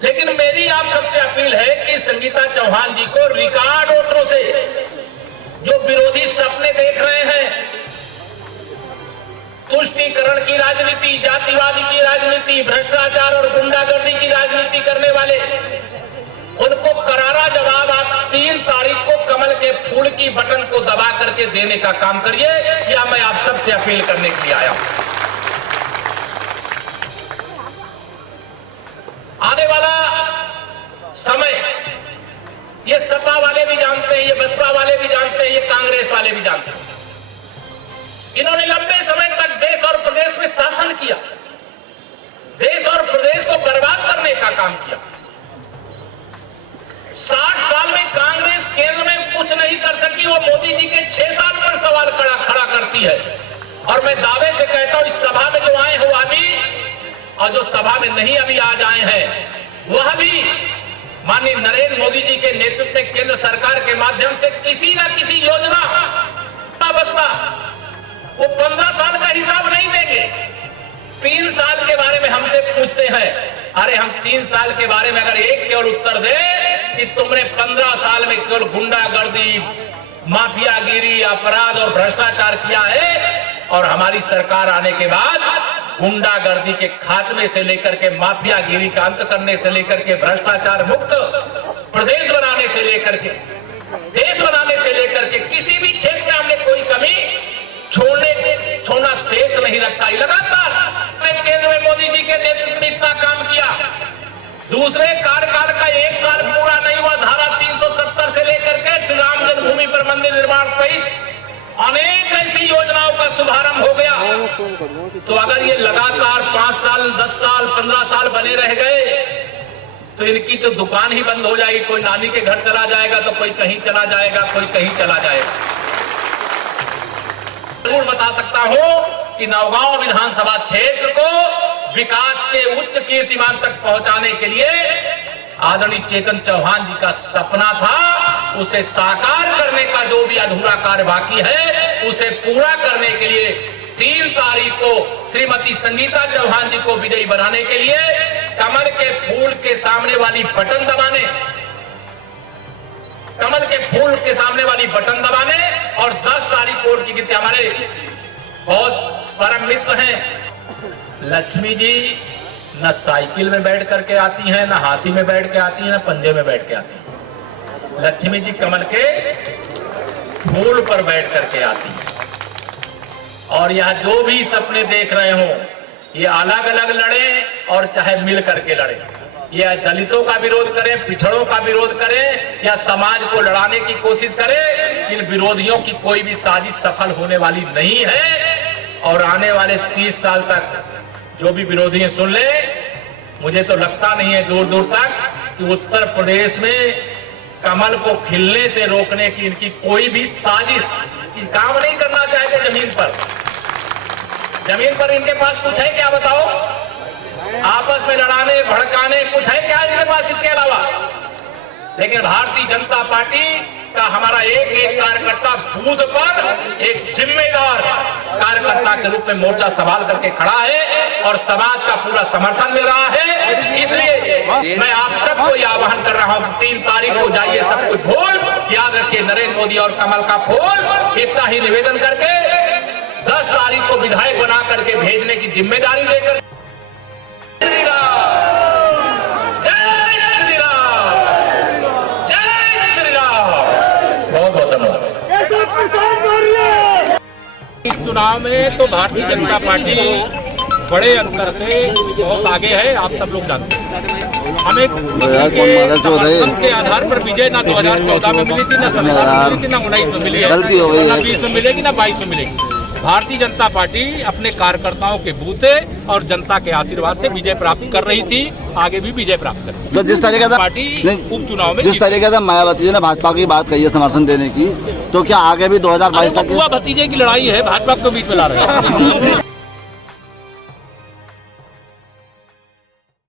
लेकिन मेरी आप सबसे अपील है कि संगीता चौहान जी को रिकॉर्ड वोटों से जो विरोधी सपने देख रहे हैं, तुष्टीकरण की राजनीति, जातिवादी की राजनीति, भ्रष्टाचार और गुंडागर्दी की राजनीति करने वाले, उनको करारा जवाब आप 3 तारीख को कमल के फूल की बटन को दबा करके देने का काम करिए। या मैं आप सबसे अपील करने के लिए आया हूं। आने वाला समय ये सपा वाले भी जानते हैं, ये बसपा वाले भी जानते हैं, ये कांग्रेस वाले भी जानते हैं। इन्होंने लंबे समय तक देश और प्रदेश में शासन किया, देश और प्रदेश को बर्बाद करने का काम किया। 60 साल में कांग्रेस केंद्र में कुछ नहीं कर सकी, वो मोदी जी के 6 साल पर सवाल खड़ा करती है। और मैं दावे से कहता हूं, इस सभा में जो आए हो अभी और जो सभा में नहीं अभी आज आए हैं, वह भी माननीय नरेंद्र मोदी जी के नेतृत्व में केंद्र सरकार के माध्यम से किसी न किसी योजना बसपा वो 15 साल का हिसाब नहीं देंगे। 3 साल के बारे में हमसे पूछते हैं। अरे हम 3 साल के बारे में अगर एक केवल उत्तर दे कि तुमने 15 साल में केवल गुंडागर्दी, माफियागिरी, अपराध और भ्रष्टाचार किया है, और हमारी सरकार आने के बाद गुंडागर्दी के खात्मे से लेकर के माफियागिरी का अंत करने से लेकर के भ्रष्टाचार मुक्त प्रदेश बनाने से लेकर के देश बनाने से लेकर के किसी भी क्षेत्र में हमने कोई कमी छोड़ना शेष नहीं रखा। लगातार केंद्र में मोदी जी के नेतृत्व में इतना काम किया। दूसरे कार्यकाल का 1 साल पूरा नहीं हुआ, धारा 370 से लेकर के श्री राम जन्मभूमि पर मंदिर निर्माण सहित अनेक ऐसी योजनाओं का शुभारंभ हो गया। तो अगर ये लगातार 5 साल, 10 साल, 15 साल बने रह गए तो इनकी तो दुकान ही बंद हो जाएगी। कोई नानी के घर चला जाएगा, तो कोई कहीं चला जाएगा, कोई कहीं चला जाएगा। जरूर बता सकता हूं कि नौगांव विधानसभा क्षेत्र को विकास के उच्च कीर्तिमान तक पहुंचाने के लिए आदरणीय चेतन चौहान जी का सपना था। उसे साकार करने का जो भी अधूरा कार्य बाकी है, उसे पूरा करने के लिए 3 तारीख को श्रीमती संगीता चौहान जी को विजयी बनाने के लिए कमल के फूल के सामने वाली बटन दबाने, कमल के फूल के सामने वाली बटन दबाने और 10 तारीख को की गिनती। हमारे बहुत परम मित्र हैं लक्ष्मी जी, न साइकिल में बैठ करके आती हैं, न हाथी में बैठ के आती हैं, न पंजे में बैठ के आती हैं। लक्ष्मी जी कमल के फूल पर बैठ करके आती हैं। और यह जो भी सपने देख रहे हो, ये अलग अलग लड़े और चाहे मिल करके लड़े, या दलितों का विरोध करें, पिछड़ों का विरोध करें, या समाज को लड़ाने की कोशिश करें, इन विरोधियों की कोई भी साजिश सफल होने वाली नहीं है। और आने वाले 30 साल तक जो भी विरोधी सुन ले, मुझे तो लगता नहीं है दूर दूर तक कि उत्तर प्रदेश में कमल को खिलने से रोकने की इनकी कोई भी साजिश, काम नहीं करना चाहते। जमीन पर इनके पास कुछ है क्या बताओ? आपस में लड़ाने, भड़काने कुछ है क्या इनके पास इसके अलावा? लेकिन भारतीय जनता पार्टी का हमारा एक कार्यकर्ता बूथ पर एक जिम्मेदार कार्यकर्ता के रूप में मोर्चा संभाल करके खड़ा है और समाज का पूरा समर्थन मिल रहा है। इसलिए मैं आप सबको यह आह्वान कर रहा हूं कि 3 तारीख को जाइए, सब कुछ भूल याद रखिए नरेंद्र मोदी और कमल का फूल। इतना ही निवेदन करके 10 तारीख को विधायक बना करके भेजने की जिम्मेदारी देकर इस चुनाव में तो भारतीय जनता पार्टी बड़े अंतर से बहुत आगे है, आप सब लोग जानते हैं। हमें समर्थन के आधार पर विजय ना 2014 में मिली थी, ना 17 में मिली थी, ना 19 में मिली है, ना 20 में मिलेगी, ना 22 में मिलेगी। भारतीय जनता पार्टी अपने कार्यकर्ताओं के बूते और जनता के आशीर्वाद से विजय प्राप्त कर रही थी, आगे भी विजय प्राप्त करेगी। तो जिस तरीके से पार्टी उपचुनाव में जिस तरीके से मायावती जी ने भाजपा की बात कही है समर्थन देने की, तो क्या आगे भी 2022 तक बुआ भतीजे की लड़ाई है, भाजपा को बीच में ला रहे हैं।